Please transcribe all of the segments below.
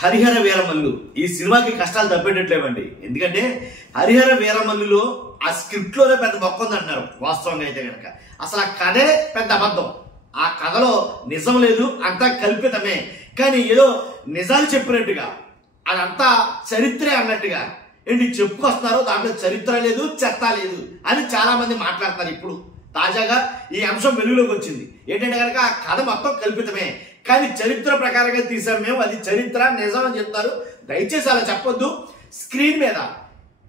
హరిహర వీరమల్లు ఈ సినిమాకి కష్టాలు తప్పేటట్లేవండి. ఎందుకంటే హరిహర వీరమల్లులో ఆ స్క్రిప్ట్ లోనే పెద్ద మొక్క ఉందంటున్నారు. వాస్తవంగా అయితే కనుక అసలు ఆ కథే పెద్ద అబద్ధం. ఆ కథలో నిజం లేదు, అంతా కల్పితమే. కానీ ఏదో నిజాలు చెప్పినట్టుగా అదంతా చరిత్రే అన్నట్టుగా ఏంటి చెప్పుకొస్తున్నారు. దాంట్లో చరిత్ర లేదు, చెత్త లేదు అని చాలా మంది మాట్లాడతారు. ఇప్పుడు తాజాగా ఈ అంశం వెలుగులోకి వచ్చింది. ఏంటంటే కనుక ఆ కథ మొత్తం కల్పితమే, కానీ చరిత్ర ప్రకారంగా తీసాం మేము, అది చరిత్ర నిజం అని చెప్తారు. దయచేసి అలా చెప్పొద్దు. స్క్రీన్ మీద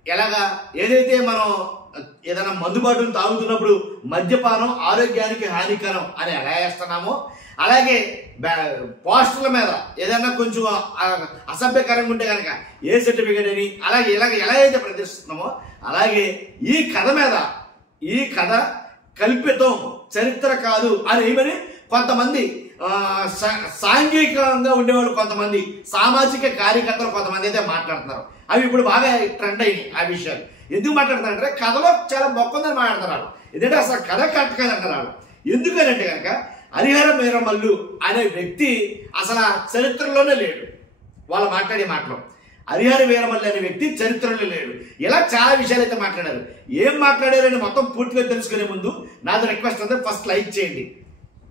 ఎలాగా ఏదైతే మనం ఏదైనా మందుబాటును తాగుతున్నప్పుడు మద్యపానం ఆరోగ్యానికి హానికరం అని ఎలా వేస్తున్నామో, అలాగే పోస్టర్ల మీద ఏదైనా కొంచెం అసభ్యకరంగా ఉంటే కనుక ఏ సర్టిఫికేట్ అని అలాగే ఎలా అయితే ప్రదర్శిస్తున్నామో, అలాగే ఈ కథ మీద ఈ కథ కల్పితం, చరిత్ర కాదు అని ఏమని కొంతమంది సాంఘికంగా ఉండేవాళ్ళు, కొంతమంది సామాజిక కార్యకర్తలు కొంతమంది అయితే మాట్లాడుతున్నారు. అవి ఇప్పుడు బాగా ట్రెండ్ అయినాయి. ఆ విషయాలు ఎందుకు మాట్లాడుతున్నారంటే కథలో చాలా మొక్కుందని మాట్లాడుతున్నారు. ఎందుకంటే అసలు కథ కరెక్ట్ కాదంటున్నారు. ఎందుకనంటే కనుక హరిహర వీరమల్లు అనే వ్యక్తి అసలు చరిత్రలోనే లేడు. వాళ్ళు మాట్లాడే మాటలు హరిహర వీరమల్లు అనే వ్యక్తి చరిత్రలో లేడు. ఇలా చాలా విషయాలు అయితే మాట్లాడారు. ఏం మాట్లాడారని మొత్తం పూర్తిగా తెలుసుకునే ముందు నాది రిక్వెస్ట్ అంటే ఫస్ట్ లైక్ చేయండి.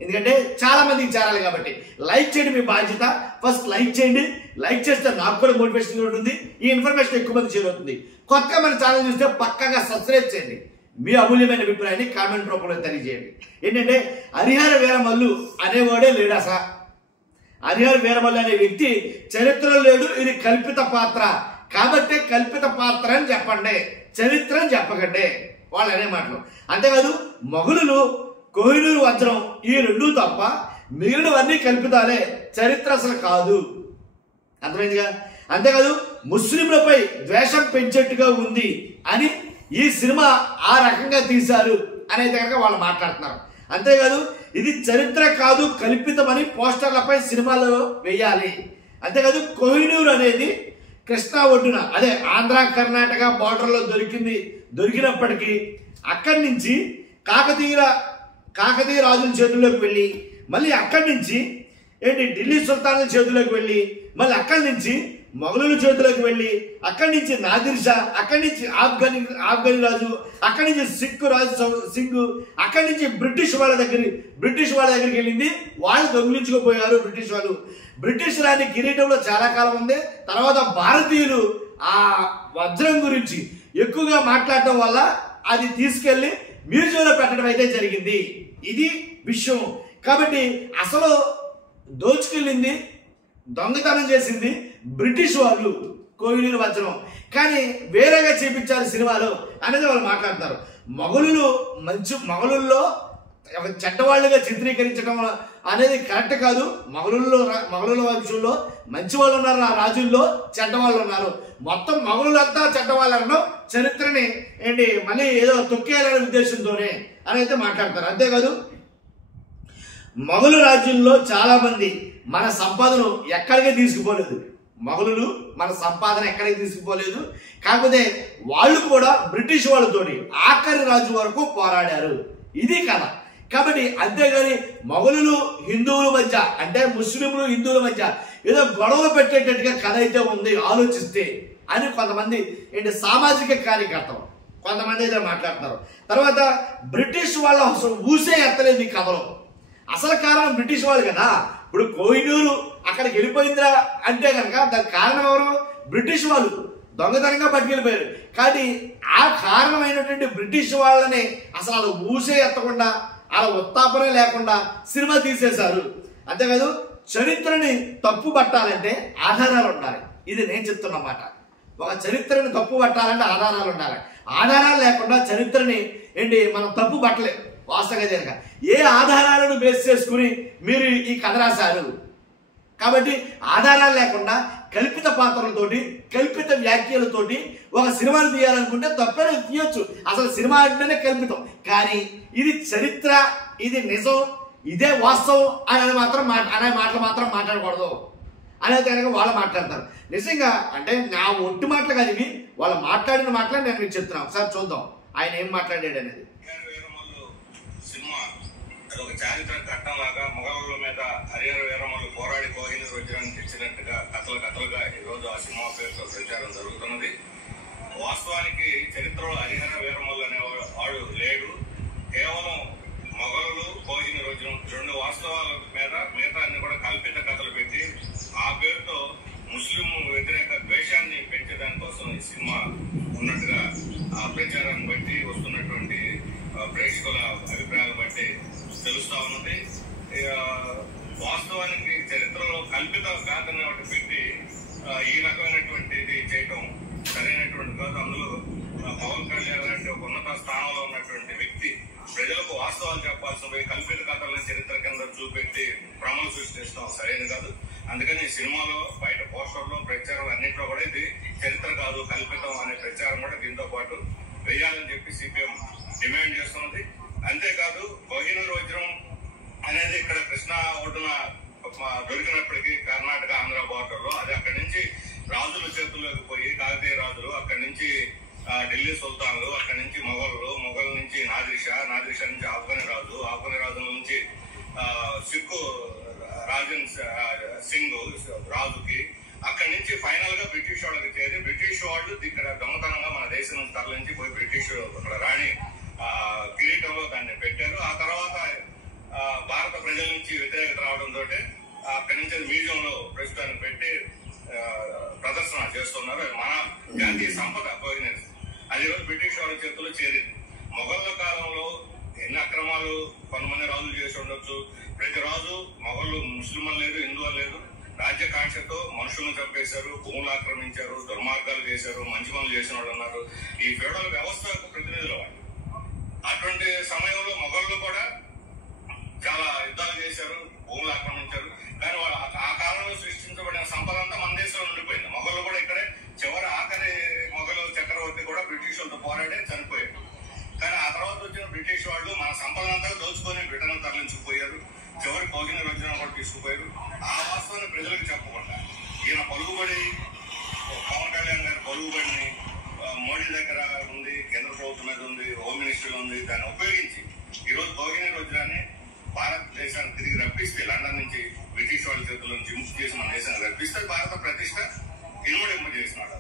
ఎందుకంటే చాలా మందికి చేరాలి కాబట్టి లైక్ చేయడం మీ బాధ్యత. ఫస్ట్ లైక్ చేయండి. లైక్ చేస్తే నాకు కూడా మోటివేషన్ ఉంటుంది, ఈ ఇన్ఫర్మేషన్ ఎక్కువ మంది చేరుతుంది. కొత్తగా మన ఛానల్ చూస్తే పక్కగా సబ్స్క్రైబ్ చేయండి. మీ అమూల్యమైన అభిప్రాయాన్ని కామెంట్ రూపంలో తెలియజేయండి. ఏంటంటే హరిహర వీరమల్లు అనేవాడే లేడు. అసలు హరిహర వీరమల్లు అనే వ్యక్తి చరిత్రలో లేడు. ఇది కల్పిత పాత్ర కాబట్టి కల్పిత పాత్ర అని చెప్పండి, చరిత్ర అని చెప్పకండి వాళ్ళు అనే మాటలు. అంతేకాదు మొఘలులు, కోహినూరు వజ్రం ఈ రెండు తప్ప మిగిలినవన్నీ కల్పితాలే, చరిత్ర అసలు కాదు. అర్థమైందిగా? అంతేకాదు ముస్లింలపై ద్వేషం పెంచేట్టుగా ఉంది అని ఈ సినిమా ఆ రకంగా తీశారు అని అయితే కనుక వాళ్ళు మాట్లాడుతున్నారు. అంతేకాదు ఇది చరిత్ర కాదు, కల్పితమని పోస్టర్లపై సినిమాలో వేయాలి. అంతేకాదు కోహినూరు అనేది కృష్ణా ఒడ్డున, అదే ఆంధ్ర కర్ణాటక బార్డర్లో దొరికినప్పటికీ అక్కడి నుంచి కాకతీయ రాజుల చేతుల్లోకి వెళ్ళి మళ్ళీ అక్కడి నుంచి ఢిల్లీ సుల్తానుల చేతుల్లోకి వెళ్ళి మళ్ళీ అక్కడి నుంచి మొఘలుల చేతుల్లోకి వెళ్ళి అక్కడి నుంచి నాదిర్ షా, అక్కడి నుంచి ఆఫ్ఘనీ రాజు, అక్కడి నుంచి సిక్కు రాజు సింగ్, అక్కడి నుంచి బ్రిటిష్ వాళ్ళ దగ్గరికి వెళ్ళింది. వాళ్ళు దొంగిలించుకుపోయారు బ్రిటిష్ వాళ్ళు. బ్రిటిష్ రాణి కిరీటంలో చాలా కాలం ఉంది. తర్వాత భారతీయులు ఆ వజ్రం గురించి ఎక్కువగా మాట్లాడటం వల్ల అది తీసుకెళ్లి మ్యూజియంలో పెట్టడం అయితే జరిగింది. ఇది విషయం. కాబట్టి అసలు దోచుకెళ్ళింది, దొంగతనం చేసింది బ్రిటిష్ వాళ్ళు కోహినూరు వజ్రం, కానీ వేరేగా చూపించారు సినిమాలో అనేది వాళ్ళు మాట్లాడతారు. మొఘలుల్లో చెడ్డవాళ్ళుగా చిత్రీకరించడం అనేది కరెక్ట్ కాదు. మొఘలుల వంశంలో మంచి వాళ్ళు ఉన్నారు, ఆ రాజుల్లో చెడ్డవాళ్ళు ఉన్నారు. మొత్తం మొఘలులంతా చెడ్డవాళ్ళు అనడం చరిత్రని మళ్ళీ ఏదో తొక్కేయాలనే ఉద్దేశంతోనే అని అయితే మాట్లాడతారు. అంతేకాదు మొఘలు రాజ్యంలో చాలా మంది మన సంపాదన ఎక్కడికి తీసుకుపోలేదు. మొఘలులు మన సంపాదన ఎక్కడికి తీసుకుపోలేదు. కాకపోతే వాళ్ళు కూడా బ్రిటిష్ వాళ్ళతోటి ఆఖరి రాజు వరకు పోరాడారు. ఇది కథ. కాబట్టి అంతేగాని మొఘలులు హిందువుల మధ్య, అంటే ముస్లింలు హిందువుల మధ్య ఏదో గొడవ పెట్టేటట్టుగా కథ అయితే ఉంది ఆలోచిస్తే అని కొంతమంది సామాజిక కార్యకర్తలు కొంతమంది అయితే మాట్లాడతారు. తర్వాత బ్రిటిష్ వాళ్ళ ఊసే ఎత్తలేదు ఈ కథలో. అసలు కారణం బ్రిటిష్ వాళ్ళు కదా. ఇప్పుడు కోహినూరు అక్కడికి వెళ్ళిపోయిందిరా అంటే కనుక దానికి కారణం ఎవరు? బ్రిటిష్ వాళ్ళు దొంగతనంగా పట్టుకెళ్ళిపోయారు. కానీ ఆ కారణమైనటువంటి బ్రిటిష్ వాళ్ళని అసలు అలా ఊసే ఎత్తకుండా, అలా ఉత్తాపనే లేకుండా సినిమా తీసేశారు. అంతేకాదు చరిత్రని తప్పు పట్టాలంటే ఆధారాలు ఉండాలి. ఇది నేను చెప్తున్న మాట. ఒక చరిత్రని తప్పు పట్టాలంటే ఆధారాలు ఉండాలి. ఆధారాలు లేకుండా చరిత్రని మనం తప్పు పట్టలేము. వాస్తవంగా జరగ ఏ ఆధారాలను బేస్ చేసుకుని మీరు ఈ కథ రాశారు. కాబట్టి ఆధారాలు లేకుండా కల్పిత పాత్రలతోటి, కల్పిత వ్యాఖ్యలతోటి ఒక సినిమాను తీయాలనుకుంటే తప్పేనా తీయొచ్చు. అసలు సినిమా అంటేనే కల్పితం. కానీ ఇది చరిత్ర, ఇది నిజం, ఇదే వాస్తవం అనే మాటలు మాత్రం మాట్లాడకూడదు అనేది కనుక వాళ్ళు మాట్లాడతారు. నిజంగా అంటే నా ఒట్టి మాటలు కాదు ఇవి, వాళ్ళు మాట్లాడిన మాటలు నేను మీకు చెప్తున్నాను. ఒకసారి చూద్దాం ఆయన ఏం మాట్లాడాడు అనేది. ఒక చారిత్రక ఘట్టంలాగా మొఘలుల మీద హరిహర వీరమల్లు పోరాడి కోహినూరు వజ్రాన్ని తెచ్చినట్టుగా కథలుగా ప్రచారాన్ని బట్టి వస్తున్నటువంటి ప్రేక్షకుల అభిప్రాయాలను బట్టి తెలుస్తా ఉన్నది. వాస్తవానికి చరిత్రలో కల్పిత గాథని ఒకటి పెట్టి ఈ రకమైనటువంటిది చేయటం సరైనటువంటి కాదు. అందులో పవన్ కళ్యాణ్ లాంటి ఒక ఉన్నత స్థానంలో ఉన్నటువంటి వ్యక్తి ప్రజలకు వాస్తవాలు చెప్పాల్సిన పోయి కల్పిత కథలను చరిత్ర కింద చూపెట్టి భ్రమలు సృష్టిస్తాం సరైన కాదు. అందుకని సినిమాలో బయట పోస్టర్లో ప్రచారం అన్నింటిలో కూడా ఇది చరిత్ర కాదు కల్పితం అనే ప్రచారం కూడా దీంతో పాటు వేయాలని చెప్పి సిపిఎం డిమాండ్ చేస్తున్నది. అంతేకాదు కోహినూరు వజ్రం అనేది ఇక్కడ కృష్ణా ఒడ్డున దొరికినప్పటికీ కర్ణాటక ఆంధ్ర బార్డర్ లో అది అక్కడి నుంచి రాజుల చేతుల్లోకి పోయి కాకతీయ రాజులు, అక్కడి నుంచి ఢిల్లీ సుల్తాన్లు, అక్కడి నుంచి మొఘల్ నుంచి నాదిర్షా నుంచి ఆఫ్ఘనీ రాజుల నుంచి సిక్కు రాజన్ సింగ్ రాజుకి, అక్కడి నుంచి ఫైనల్ గా బ్రిటిష్ వాళ్ళకి చేరి బ్రిటిష్ వాళ్ళు ఇక్కడ దొంగతనంగా మన దేశం నుంచి తరలించి పోయి బ్రిటిష్ అక్కడ రాణి కిరీటంలో దాన్ని పెట్టారు. ఆ తర్వాత భారత ప్రజల నుంచి వ్యతిరేకత రావడంతో అక్కడి నుంచి మ్యూజియంలో ప్రస్తుతానికి పెట్టి ప్రదర్శన చేస్తున్నారు. మన జాతీయ సంపద పోయినది. అది రోజు బ్రిటిష్ వాళ్ళ చేతుల్లో చేరింది. మొఘళ్ళ కాలంలో ఎన్ని అక్రమాలు కొంతమంది రాజులు చేసి ఉండొచ్చు. ప్రతి రాజు మొఘళ్ళు ముస్లింలు లేదు, హిందువులు లేదు, రాజ్యకాంక్షతో మనుషులను చంపేశారు, భూములు ఆక్రమించారు, దుర్మార్గాలు చేశారు, మంచి పనులు చేసిన వాళ్ళు ఉన్నారు. ఈ ఫెడరల్ వ్యవస్థకు ప్రతినిధులు వాళ్ళు. అటువంటి సమయంలో మొఘళ్ళు కూడా చాలా యుద్ధాలు చేశారు, భూములు ఆక్రమించారు. కానీ వాళ్ళు ఆ కాలంలో సృష్టించబడిన సంపద అంతా మన దేశంలో ఉండిపోయింది. మొఘళ్ళు కూడా ఇక్కడే చివరి ఆఖరి మొఘలు చక్రవర్తి కూడా బ్రిటిష్ వాళ్ళతో పోరాడే చనిపోయాడు. కానీ ఆ తర్వాత వచ్చిన బ్రిటిష్ వాళ్ళు మన సంపద అంతా దోచుకొని బ్రిటన్ తరలించుకుపోయారు. చివరి కోహినూరు వజ్రం కూడా తీసుకుపోయారు. ఆ వాస్తవాన్ని ప్రజలకు చెప్పకుండా ఈయన పలుకుబడి పవన్ కళ్యాణ్ గారి పలుకుబడిని మోడీ దగ్గర ఉంది, కేంద్ర ప్రభుత్వం మీద ఉంది, హోమ్ మినిస్టర్ ఉంది, దాన్ని ఉపయోగించి ఈరోజు కోహినూరు వజ్రాన్ని భారతదేశాన్ని తిరిగి రప్పిస్తే, లండన్ నుంచి బ్రిటిష్ వాళ్ళ చేతుల నుంచి ముక్తి చేసి మన దేశాన్ని రప్పిస్తే భారత ప్రతిష్ట ఇనుమడింపు చేసినాడు.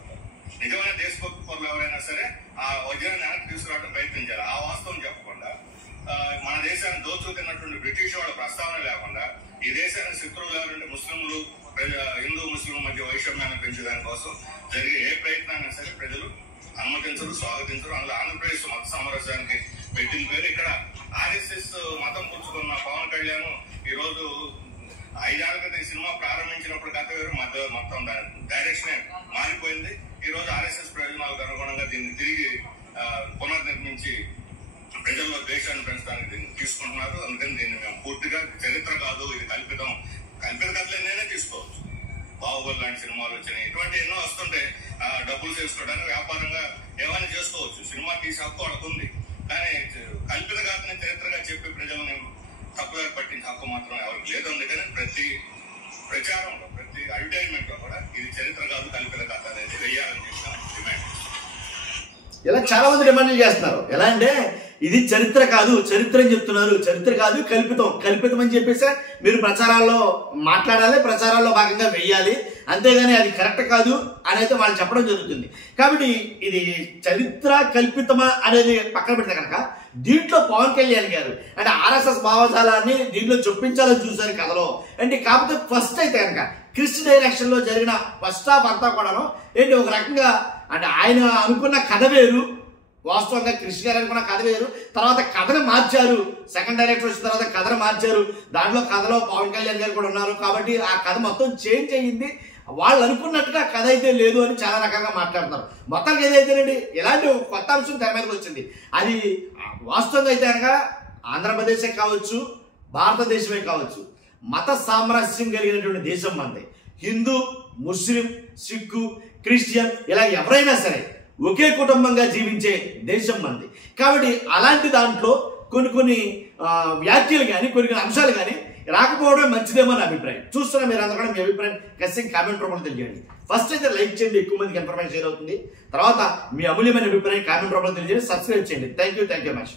నిజమైన దేశభక్తి పనులు ఎవరైనా సరే ఆ వజ్రాన్ని వెనక్కి తీసుకురావడం ప్రయత్నించారు. ఆ వాస్తవం చెప్పకుండా మన దేశాన్ని దోచుకున్నటువంటి బ్రిటిష్ వాళ్ళ ప్రస్తావన లేకుండా ఈ దేశానికి శత్రువులు ఎవరంటే ముస్లింలు, హిందూ ముస్లిం మధ్య వైషమ్యాన్ని పెంచడానికి కోసం జరిగే ఏ ప్రయత్నాన్ని సరే ప్రజలు అనుమతించరు, స్వాగతించరు. అందులో ఆంధ్రప్రదేశ్ మత సామరస్యానికి పెట్టిన పేరు. ఇక్కడ ఆర్ఎస్ఎస్ మతం పుచ్చుకున్న పవన్ కళ్యాణ్ ఈ రోజు 5 ఏళ్ల క్రితం సినిమా ప్రారంభించినప్పుడు కథ వేరు, మొత్తం డైరెక్షన్ మారిపోయింది. ఈ రోజు ఆర్ఎస్ఎస్ ప్రయోజనాలకు అనుగుణంగా దీన్ని తిరిగి పునర్నిర్మించి ప్రజల్లో దేశాన్ని పెంచడానికి దీన్ని తీసుకుంటున్నారు. అందుకని దీన్ని మేము పూర్తిగా చరిత్ర కాదు, ఇది కల్పితం, కల్పిత కథలైనా తీసుకోవచ్చు. బాహుబలి లాంటి సినిమాలు వచ్చినాయి, ఇటువంటి ఎన్నో వస్తుంటే డబ్బులు చేసుకోవడానికి వ్యాపారంగా ఏమైనా చేసుకోవచ్చు. సినిమా తీసే హక్కు అడుగుతుంది. కానీ కల్పిత కథని చరిత్రగా చెప్పి ప్రజలను తప్పుగా పట్టించే హక్కు మాత్రం ఎవరికి లేదు. అందుకని ప్రతి ప్రచారంలో, ప్రతి అడ్వర్టైజ్మెంట్ లో కూడా ఇది చరిత్ర కాదు కల్పిత కథ అనేది వెయ్యాలని చెప్పి డిమాండ్. ఇలా చాలా మంది డిమాండ్ చేస్తున్నారు. ఎలా అంటే ఇది చరిత్ర కాదు, చరిత్ర అని చెప్తున్నారు, చరిత్ర కాదు కల్పితం అని చెప్పేసి మీరు ప్రచారాల్లో మాట్లాడాలి, ప్రచారాల్లో భాగంగా వెయ్యాలి, అంతేగాని అది కరెక్ట్ కాదు అని అయితే వాళ్ళు చెప్పడం జరుగుతుంది. కాబట్టి ఇది చరిత్ర కల్పితమా అనేది పక్కన పెడితే కనుక దీంట్లో పవన్ కళ్యాణ్ గారు అంటే ఆర్ఎస్ఎస్ భావజాలాన్ని దీంట్లో చొప్పించాలని చూశారు కథలో. అంటే కాకపోతే ఫస్ట్ అయితే కనుక క్రిష్ డైరెక్షన్ లో జరిగిన ఫస్ట్ హాఫ్ అంతా కూడాను ఏంటి ఒక రకంగా అంటే ఆయన అనుకున్న కథ వేరు, వాస్తవంగా కృష్ణ గారు అనుకున్న కథ వేరు. తర్వాత కథను మార్చారు, సెకండ్ డైరెక్టర్ వచ్చిన తర్వాత కథను మార్చారు. కథలో పవన్ కళ్యాణ్ గారు కూడా ఉన్నారు. కాబట్టి ఆ కథ మొత్తం చేంజ్ అయ్యింది. వాళ్ళు అనుకున్నట్టుగా కథ అయితే లేదు అని చాలా రకంగా మాట్లాడుతున్నారు. మొత్తానికి ఏదైతేనండి ఇలాంటి కొత్త అంశం తెర మీదకి వచ్చింది. అది వాస్తవంగా అయితే కనుక ఆంధ్రప్రదేశే కావచ్చు, భారతదేశమే కావచ్చు, మత సామరస్యం కలిగినటువంటి దేశం మనది. హిందూ, ముస్లిం, సిక్కు, క్రిస్టియన్ ఇలా ఎవరైనా సరే ఒకే కుటుంబంగా జీవించే దేశం మనది. కాబట్టి అలాంటి దాంట్లో కొన్ని వ్యాఖ్యలు కానీ కొన్ని అంశాలు కానీ రాకపోవడం మంచిదేమో నా అభిప్రాయం. చూస్తున్నా మీరు అందరూ కూడా మీ అభిప్రాయం ఖచ్చితంగా కామెంట్ రూపంలో తెలియజేయండి. ఫస్ట్ అయితే లైక్ చేయండి, ఎక్కువ మందికి ఇన్ఫర్మేషన్ షేర్ అవుతుంది. తర్వాత మీ అమూల్యమైన అభిప్రాయం కామెంట్ రూపంలో తెలియజేయండి, సబ్స్క్రైబ్ చేయండి. Thank you much.